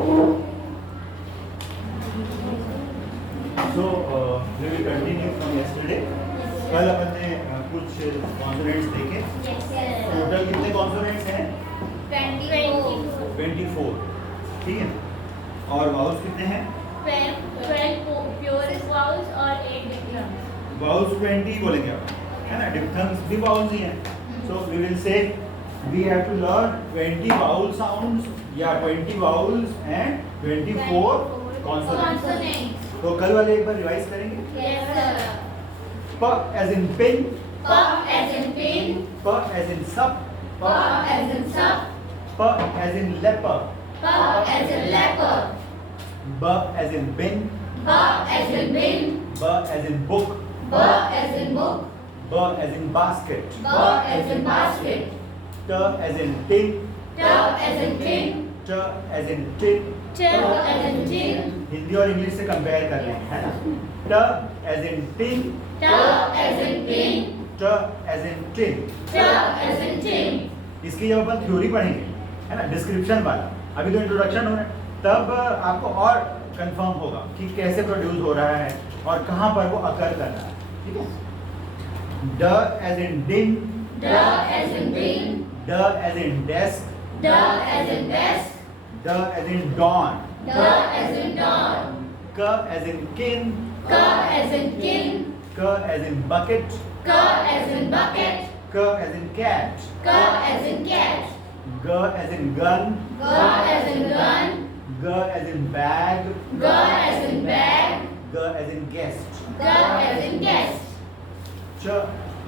So we will continue from yesterday. कल अपन ने कुछ कॉन्सोनेंट्स देखे. टोटल कितने कॉन्सोनेंट्स हैं? 24. ठीक है. और वाउल्स कितने हैं? 12 प्योर वाउल्स और 8 डिप्थंग्स. वाउल्स 20 बोलेंगे आप, है ना. डिप्थंग्स भी वाउल्स ही हैं. So we will say we have to learn 20 vowel sounds या 20 vowels and 24 consonants. तो कल वाले एक बार रिवाइज करेंगे. Yes sir. प as in pin, P as in pin. प as in sup, P as in sup. p as in leopard, P as in leopard. b as in bin, B as in bin. b as in book, B as in book. b as in basket, B as in basket. t as in tin, T as in tin. t as in tin. T as in tin. Hindi और English से compare कर रहे हैं, है ना. t as in tin, T as in tin. t as in tin. T as in tin. इसकी जब अपन theory पढ़ेंगे, है ना, डिस्क्रिप्शन वाला, अभी तो इंट्रोडक्शन हो रहा है, तब आपको और कंफर्म होगा कि कैसे प्रोड्यूस हो रहा है और कहाँ पर वो अकर कर रहा है. ठीक है. ड as in din, D as in din. d as in desk, D as in desk. d as in dawn, D as in dawn. k as in kin, K as in kin. k as in bucket, K as in bucket. k as in cat, K as in cat. g as in gun, G as in gun. g as in bag, G as in bag. g as in guest, G as in guest. ch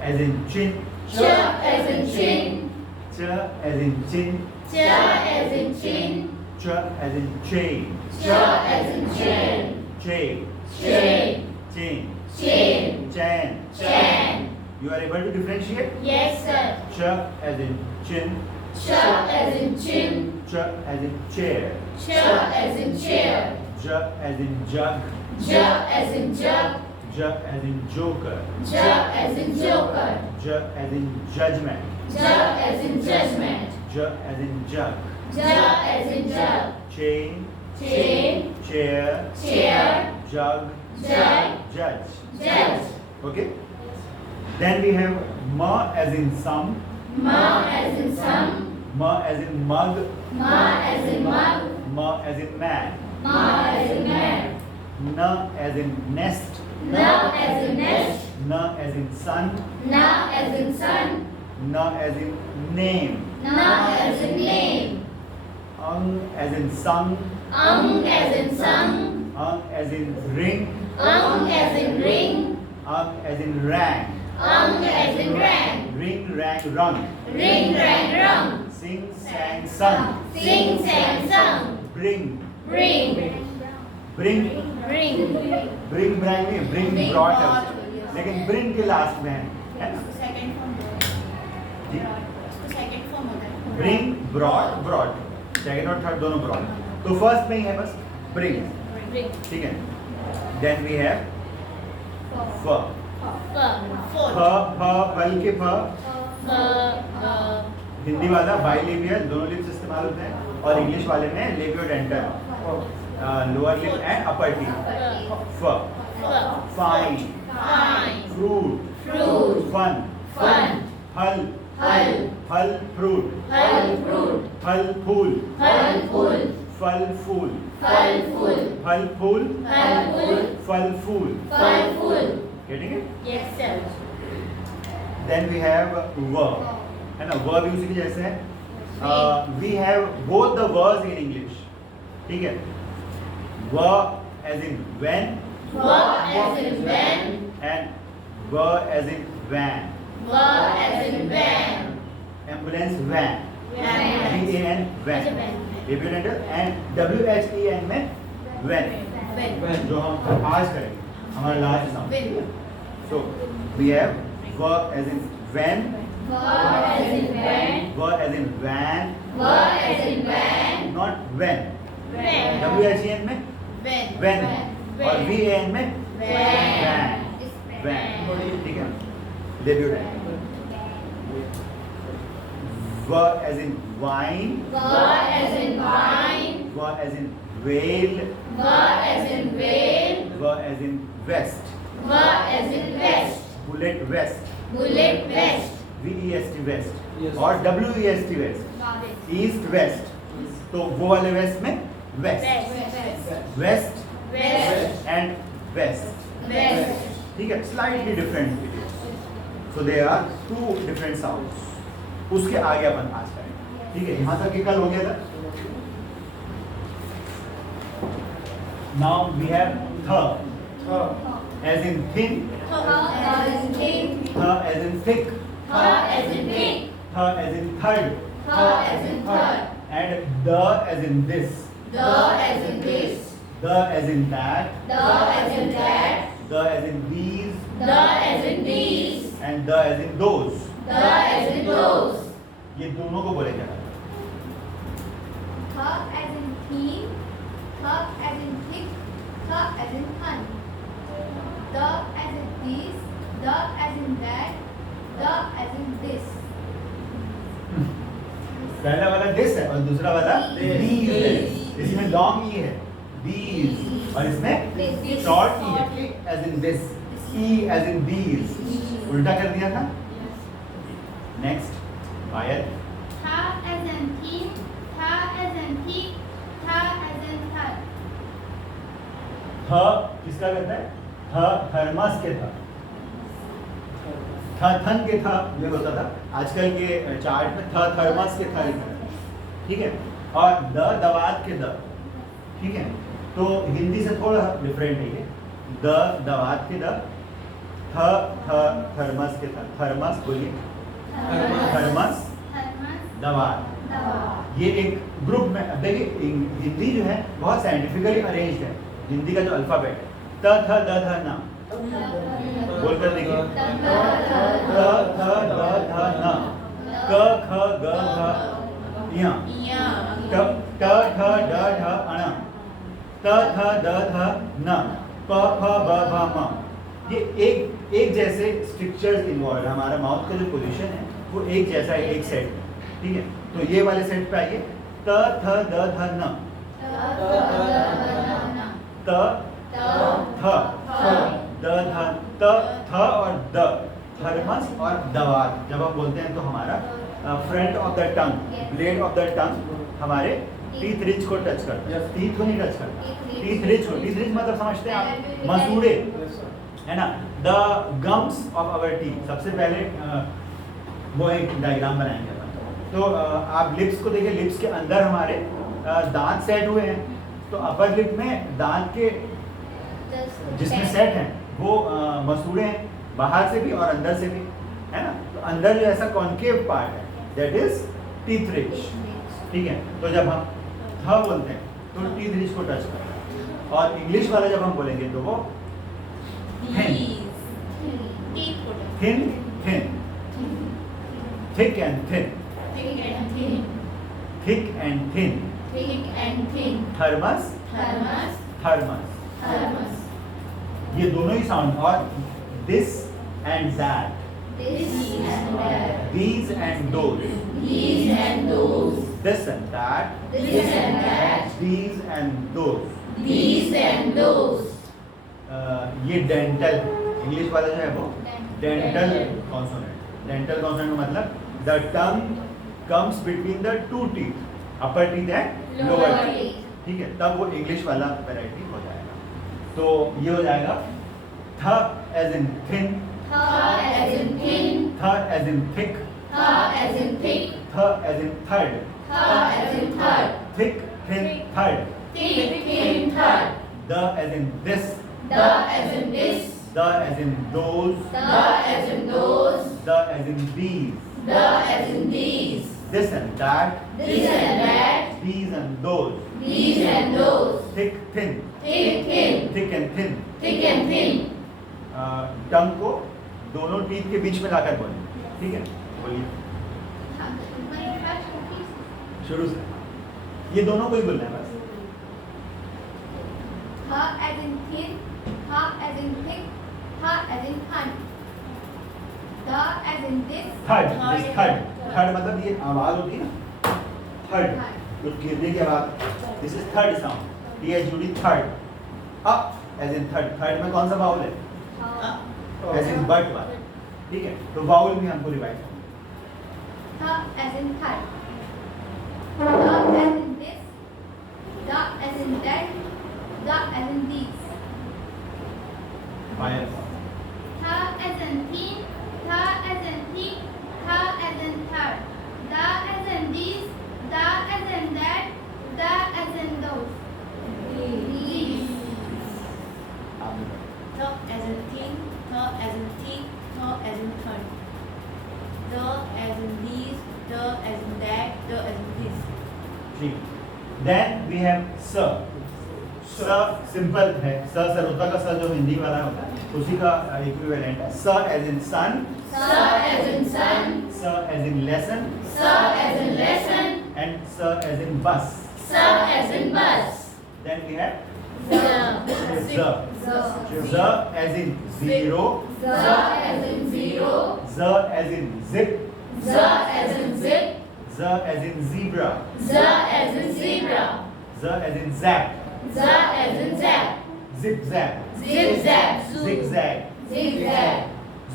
as in chin, Ch as in chin. ch as in chin, Ch as in chin. ch as in chain, Ch as in chain. chain, Chain. chain, Chain. chain. Chain. You are able to differentiate? Yes sir. Ch as in chin, Ch as in chin. ch as in chair, Ch as in chair. j as in jug, J as in jug. j as in joker, J as in joker. j as in judgment, J as in judgment. j as in jug, J as in jug. chain, Chain. chair, Chair. jug, Jug. judge. Judge. Okay. Then we have ma as in sum, Ma as in sum. ma as in mug, Ma as in mug. ma as in man, Ma as in man. na as in nest, Na as in nest. na as in sun, Na as in sun. na as in name, Na as in name. as in sung, As in sung. as in ring, As in ring. as in rang, As in rang. ring, rang, rung, Ring rang rung. sing, sang, sung, Sing sang sung. bring, Bring. bring, Bring. bring, brang नहीं, bring brought है, लेकिन bring के last में है ना. Second form जी? Second form होता है. bring, brought, brought, second और थर्ड दोनों brought. तो फर्स्ट में ही है बस bring, Bring. ठीक है. Then we have फ, फोर्थ. फ बल के फ, F. हिंदी वाला बाइलिबियल, दोनों लिप्स इस्तेमाल होते हैं, और इंग्लिश वाले में labiodental, lower lip and upper teeth. फ, fine, Fine. Fruit, Fruit. Fun, Fun. फल, Fal. फल फ्रूट, Fal. Fruit. फल फूल, Fal. Fool. फल फूल, Fal. Fool. फल फूल, Fal. Fool. फल फूल. Fal. Fool. Getting it? Yes sir. Then we have व, है ना. व भी उसी के जैसे है. We have both the words in English. ठीक है. व as in when V as in when. and v as in van. V as in van. Ambulance van. Van. V-A-N van. Lebiodendal and W-H-E-N में when. When. जो हम आज करेंगे, हमारा last sound. When. So we have v as in when, V as in van. v as in van, V as in van. not when. Van. W-H-E-N में when. when और V-A-N में Van. van. ठीक है. Lebiodendal. V as in wine, V as in vine. v V as in whale, V as in whale, V as in vest, V as in vest, bullet vest, bullet vest, VEST vest Yes. और WEST west, east west, तो वो वाले west में west, vest, west vest, and west, vest. ठीक है, slightly different, so they are two different sounds. उसके आगे अपन आज करेंगे, ठीक है, यहाँ तक ये कल हो गया था। नाउ वी हैव थ as in thin, Th as in thin, th as in thick, th as in thick, th as in third, th as in third, and the as in this, the as in this, the as in that, the as in that, the as in these, the as in these, and the as in those। the as in those. ये दोनों को बोलेंगे। Th as in thin, th as in thick, th as in thin. The as in this, the as in that, the as in this. पहला वाला this है और दूसरा वाला These. these है। इसमें लॉन्ग ई है these और इसमें This. शॉर्ट ई है as in this, e as in these, उल्टा कर दिया था। Next Payal, Th as in thin, th as in thick, th as in thin. थ किसका कहता है? थ थर्मस के था, थन के था ये होता था, आजकल के चार्ट में थ थर्मस के था लिखा है, ठीक है, और द दवात के द, ठीक है, तो हिंदी से थोड़ा डिफरेंट है ये, द दवात के द, थ थर्मस के था, थर्मस बोलिए, थर्मस Thermos, दवात, the ये एक ग्रुप में। अब देखिए हिंदी जो है बहुत साइंटिफिकली अरेंज्ड है, हिंदी का जो अल्फाबेट है, त थ द ध न, बोलकर देखिए, त थ द ध न, क ख ग घ य, ट ठ ड ढ अण, त थ द ध न, प फ ब भ म। ये एक जैसे स्ट्रक्चर्स इन्वॉल्व, हमारा माउथ का जो पोजीशन है वो एक जैसा है, एक सेट में, ठीक है। तो ये वाले सेट पे आइए, त थ द ध न, त थ द ध, त थ और द, थर्मस और दवात। जब हम बोलते हैं तो हमारा front of the tongue, blade of the tongue हमारे टीथ रिच को टच करता है, टीथ को नहीं टच करता, टीथ रिच को, टीथ रिच मतलब समझते हैं आप, मसूड़े है ना, the gums of our teeth. सबसे पहले वो एक डायग्राम बनाएंगे अपन, तो आप लिप्स को देखिए, लिप्स के अंदर हमारे दांत सेट हुए हैं, तो अपर लिप में दांत के जिसमें सेट हैं वो मसूड़े हैं, बाहर से भी और अंदर से भी, है ना। तो अंदर जो ऐसा कॉन्केव पार्ट है दैट इज टीथ रिच, ठीक है। तो जब हम थ बोलते हैं तो टीथ रिच को टच करता है, और इंग्लिश वाला जब हम बोलेंगे तो वो thin, thin thin, thick and thin, thick and thin, thermos thermos, ये दोनों ही साउंड, और this and that, these and those, this and that, these and those, ये डेंटल, इंग्लिश वाला जो है वो डेंटल कॉन्सोनेंट। डेंटल कॉन्सोनेंट का मतलब the tongue comes between the two teeth, upper teeth and lower teeth, ठीक है, तब वो इंग्लिश वाला वैरायटी हो जाएगा। तो ये हो जाएगा th as in thin, th as in thick, th as in third, thick thin third, th as in this, th as in those, th as in these, this and that, these and those, thick thin, thick and thin, टंग को दोनों teeth के बीच में लाकर बोलें, ठीक है, बोलिए शुरू से, ये दोनों को ही बोलना है बस। Th as in thin, th as in thick, th as in thin. The as in this, third मतलब ये आवाज होती है ना, थर्ड, कुछ गिरने के बाद this is third sound T H U D third up as in third third में कौन सा वाउल है एज इन बट वाला ठीक है तो वाउल भी हमको रिवाइज करना th as in third, the as in this, the as in that, the as in these. Fire Th as in thin, th as in thick, th as in third, the as in these, the as in that, the as in those. These. The as in thin, the as in thick, the as in third. The as in these, the as in that, the as in this. ठीक then we have स स simple है स सरोता का स जो हिंदी वाला होता है उसी का इक्विवेलेंट है s as in sun Sir as in sun, s as in lesson sir as in lesson, and s as in bus sir as in bus. Then we have The z as in zero the as in zero, z as in zip the as in zip, z as in zebra the as in zebra, z as in zap the as in zap, zip zap zip zap, zigzag zigzag,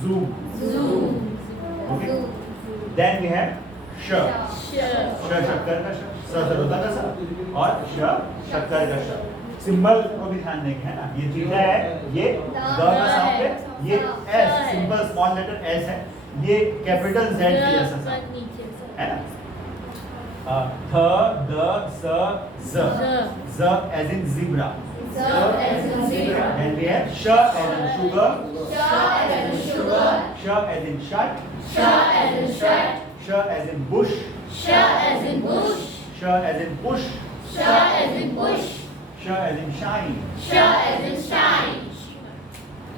zoom zoom, okay then we have sh sure, श शक्कर का श स सरोता का स और श शक्कर का श सिंबल को भी ध्यान देंगे है ना ये थीटा है ये द का साउंड है ये S simple small letter S है ये कैपिटल जेड के जैसा साउंड है ना थ the s z z as in zebra the as in zebra, then we have sh as in sugar sure as in sugar, sh as in shut sure as in shut, sh as in bush sure as in bush, sh as in push sure as in bush, sh as in shine sure as in shine.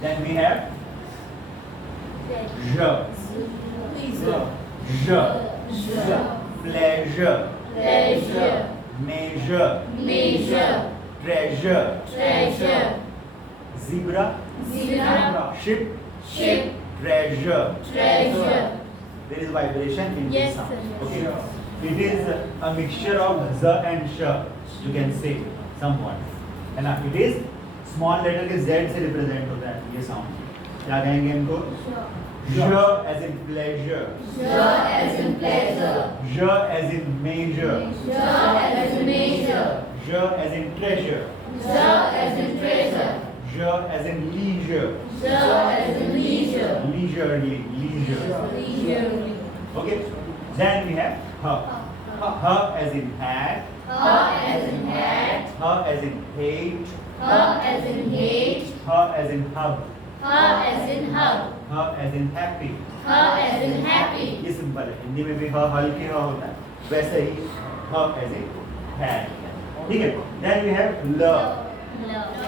then we have j Pleasure. j pleasure Pleasure, measure measure, treasure treasure, zebra zebra, ship ship, treasure treasure. there is vibration in Yes, this sound sir. okay it is a mixture of z and sh you can say somewhat है ना it is small letter के z से represent होता है ये sound क्या कहेंगे इनको j as in pleasure Sure as in pleasure, j as in measure sure as in measure, j as in treasure sure as in treasure, j as in leisure sure as in leisure, leisurely leisure leisurely. okay then we have h as in hat Her as in hat, h as in hate her as in hate, h as in hub her as in hug, h as in happy her as in happy. ये simple है हिंदी में भी ह हल्के ह होता है वैसे ही ह as in hat ठीक है then we have l Love.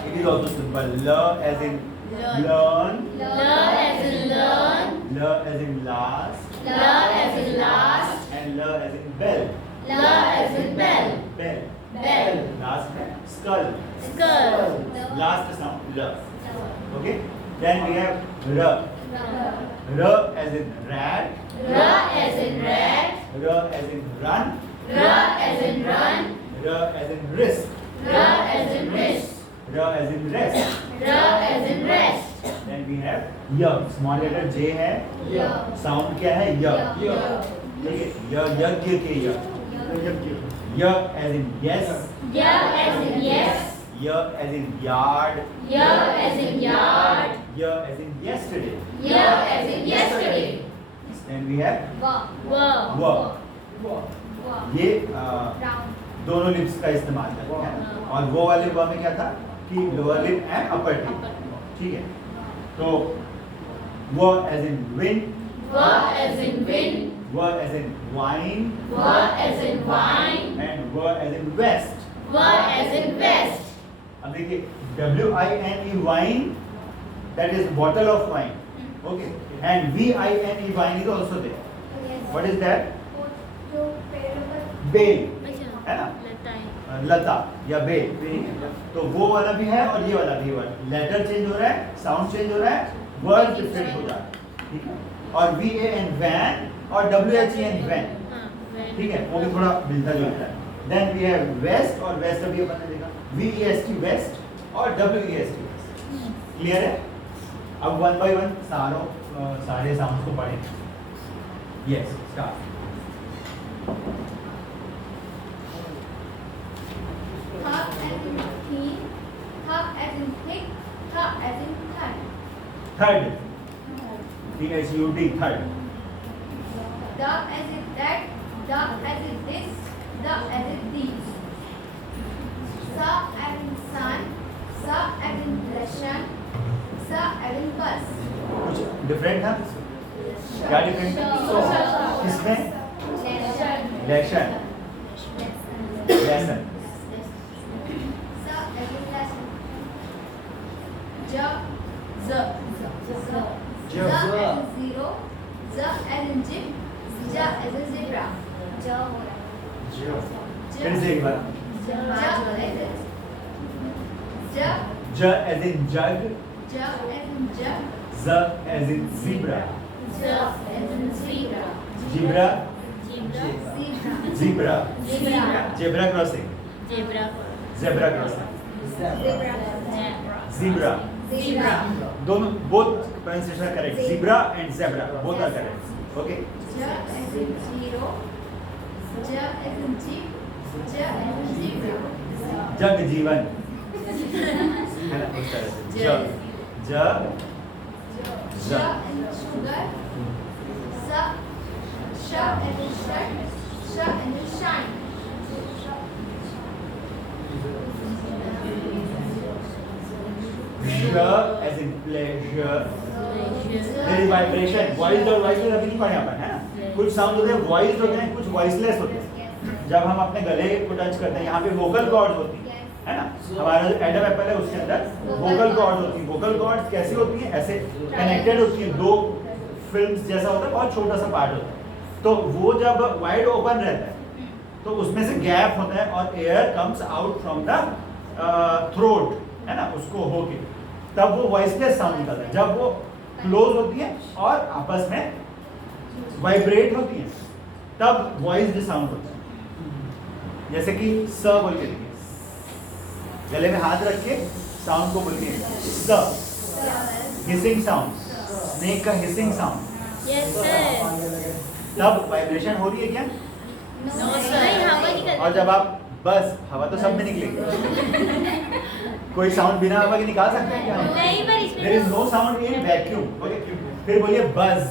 it is also simple l as in Learn. learn Love as in learn, l as in last love as in last, and l as in bell love as in bell, bell bell, last है skull skull, last sound l okay then we have r r as in rat ra as in rat, r as in run ra as in run, r as in wrist ra as in wrist, r as in rest ra as in rest. then we have y small letter j है sound क्या है y ठीक है य यज्ञ के य y as in yes Ya as in yes, y as in yard ya as in yard, y as in yesterday ya as in yesterday. then we have Wow. w ये दोनों लिप्स का इस्तेमाल करते हैं और वो वाले व में क्या था कि lower lip and upper lip ठीक है तो w as in wind Wa as in wind, w as in wine wa as in wine, and w as in west wa as in west. अब देखिए WINE wine that is bottle of wine okay and VINE wine is also there what is that जो पेड़ पर bell है ना Latai. लता या bell तो वो वाला भी है और ये वाला भी है लेटर चेंज हो रहा है साउंड चेंज हो रहा है वर्ड डिफरेंट हो रहा है ठीक है और VAN वैन और WHEN वैन हाँ, when. ठीक है वो भी थोड़ा मिलता जुलता है देन वी हैव वेस्ट, और वेस्ट अभी अपन ने देखा VEST वेस्ट और WEST वेस्ट। क्लियर है? अब वन बाय वन सारे साउंड्स को पढ़ें। Yes, start. Th as in thin, th as in thick, th as in third. Third, THUD, third. The as in that, the as in this, the as in these. Sa as in sun, sa as in lesson, sa as in bus. कुछ different था? क्या different था? किसमें? Lesson, lesson. Sa as in lesson. Ja, Z. za as in zero, za as in jib, ja as in zebra. फिर से एक बार। Ja as in ja, ज as in jug, ja as in jug, Z as in zebra, ja as in zebra. zebra, Zebra. zebra, Zebra. zebra crossing, Zebra. zebra crossing, Zebra. zebra. Zebra. दोनों both pronunciation are correct. Zebra and zebra both are correct. Okay. Ja as in zero, ja as in jeep, ja as in zebra. जग जीवन है ना उस तरह से जग जग Ja as in sugar, sa, sha as in shirt, sha as in shine. श as in pleasure. There is vibration. Voiced और voiceless अभी नहीं पढ़े अपन है ना? कुछ साउंड होते हैं voiced होते हैं, कुछ voiceless होते हैं। जब हम अपने गले को टच करते हैं, यहाँ पे vocal cords होती हैं, है ना? हमारा जो एडम एप्पल है उसके अंदर vocal cords होती हैं। vocal cords कैसी होती हैं? ऐसे कनेक्टेड होती हैं, दो फिल्म्स जैसा होता है, बहुत छोटा सा पार्ट होता है। तो वो जब वाइड ओपन रहता है, तो उसमें से गैप होता है और air comes out from the throat, है ना? उसको होके तब वो वॉइसलेस साउंड निकलता है। जब वो क्लोज होती है और आपस में वाइब्रेट होती है, तब वॉइस्ड साउंड होता है। जैसे कि स बोल के देखिए, गले में हाथ रख के साउंड को बोलिए स, हिसिंग साउंड, स्नेक का हिसिंग साउंड, Yes, sir. तब वाइब्रेशन हो रही है क्या? No, sir. नहीं, हवा निकल और जब आप बस, हवा तो सब में निकलेगी, कोई साउंड बिना हवा के निकाल सकते हैं क्या? नहीं, पर इसमें There is no sound in vacuum. Okay. फिर बोलिए buzz.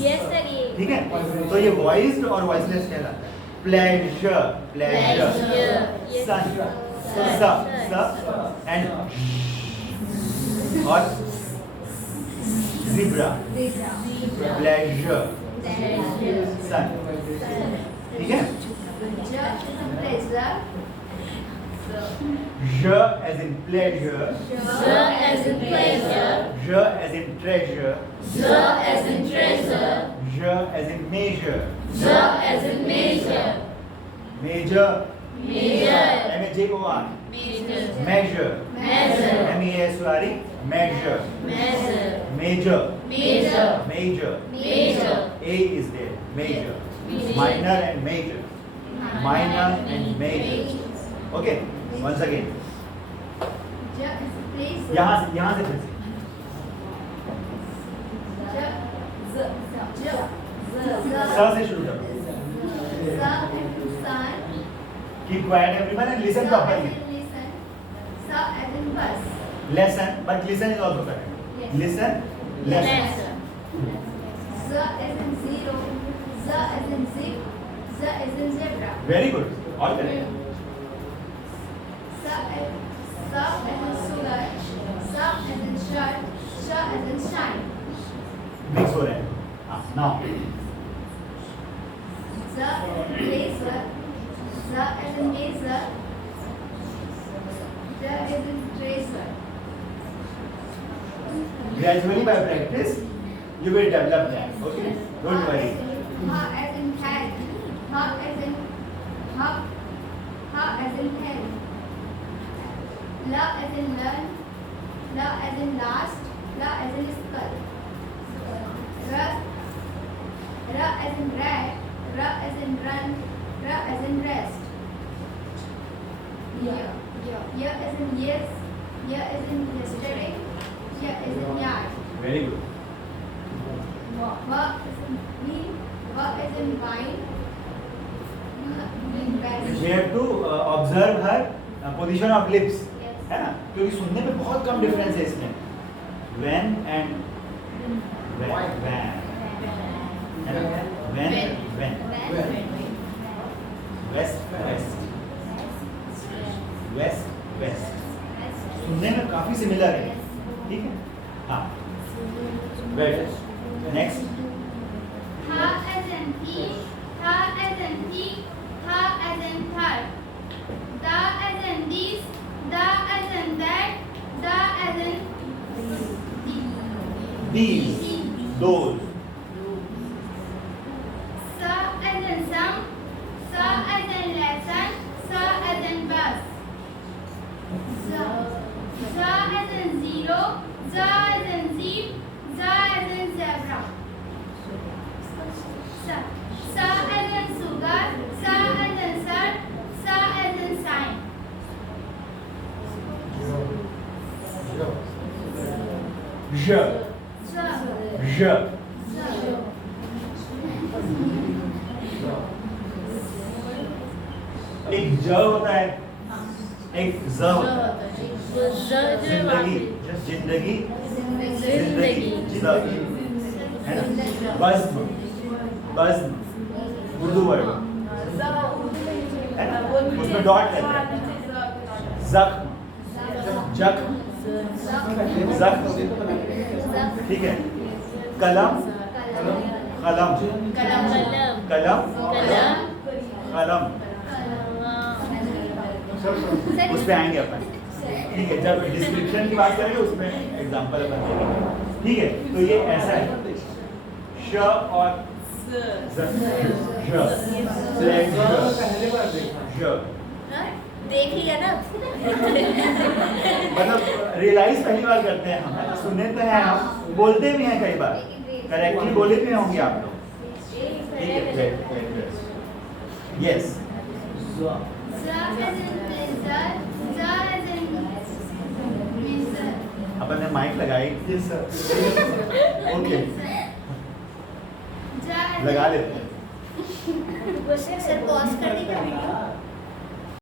Yes, sir. ये ठीक है? तो ये voiced और voiceless कहलाता है. Pleasure, pleasure. Yes, Sun, sir. and और zebra, pleasure, sun. ठीक है? Ja as in pleasure, Je as in pleasure, The as in pleasure. je as in treasure, The as in treasure. je as in measure, The as in measure. major, Major. M-A-J-O-R, Major. measure, Measure. M-E-A-S-U-R-E, measure, Measure. major, Major. major, Major. A is there, major, Major. minor and major, minor and major. Okay, once again, ja as in place, यहाँ से फिर से ja, ja, स से शुरू करो. sa as in sun, Keep quiet everyone and listen sa as properly. in listen, sa as in bus, Lesson, but listen is also correct. Yes. Listen, lesson. Lesson. za as in zero, za as in zip, za as in zebra, Very good. All correct. sa as in sugar, sa as in shirt, sha as in shine, Mix हो रहे हैं. Now. za as in razor, za as in razor, ja as in razor, Gradually by practice, you will develop that. Okay. Don't worry. ha as in head, ha as in ha as in head, la as in learn, la as in last, la as in skull, ra as in rat, R as in run, R as in rest. Y as in yes, Y as in yesterday, Y as in yard. Very good. W as in wheel, W as in wine. We have to observe her position of lips, Yes. है ना? क्योंकि सुनने में बहुत कम difference है इसमें. When and when, है ना? When. West. सुनने में काफी सिमिलर है, ठीक है? हाँ. West. Next. Tha as in thief, Tha as in thief, Tha as in third. Da as in this, Da as in that, Da as in These. Those. Sa as in some, Sa as in lesson, Sa as in bus. Za as in zero, Za as in sheep, Za as in zebra. Sa as in sugar, Sa as in sun, Sa as in sign. J. Za. J. एक ज होता है, एक ज होता है. जिंदगी, जिंदगी, जिंदगी, जिंदगी, है ना? बज़्म, बज़्म, उर्दू वर्ड है ना? उसमें डॉट रहता है. जख्म, जख्म, जख्म, ठीक है? कलम, कलम, कलम, कलम, उस पे आएंगे अपन, ठीक है? जब डिस्क्रिप्शन की बात करेंगे उसमें एग्जांपल अपन देंगे, ठीक है? तो ये ऐसा है, श और ज, श, फ्लैग श, देख लिया ना? मतलब रियलाइज पहली बार करते हैं हम, सुनने तो हैं हम, बोलते भी हैं कई बार, करेक्टली बोले भी होंगे आप लोग, ठीक है? Yes. Za as in blazer, Za as in blazer. अपन ने माइक लगाई, ओके, Za as लगा in लेते हैं. सर पॉज कर देगा वीडियो.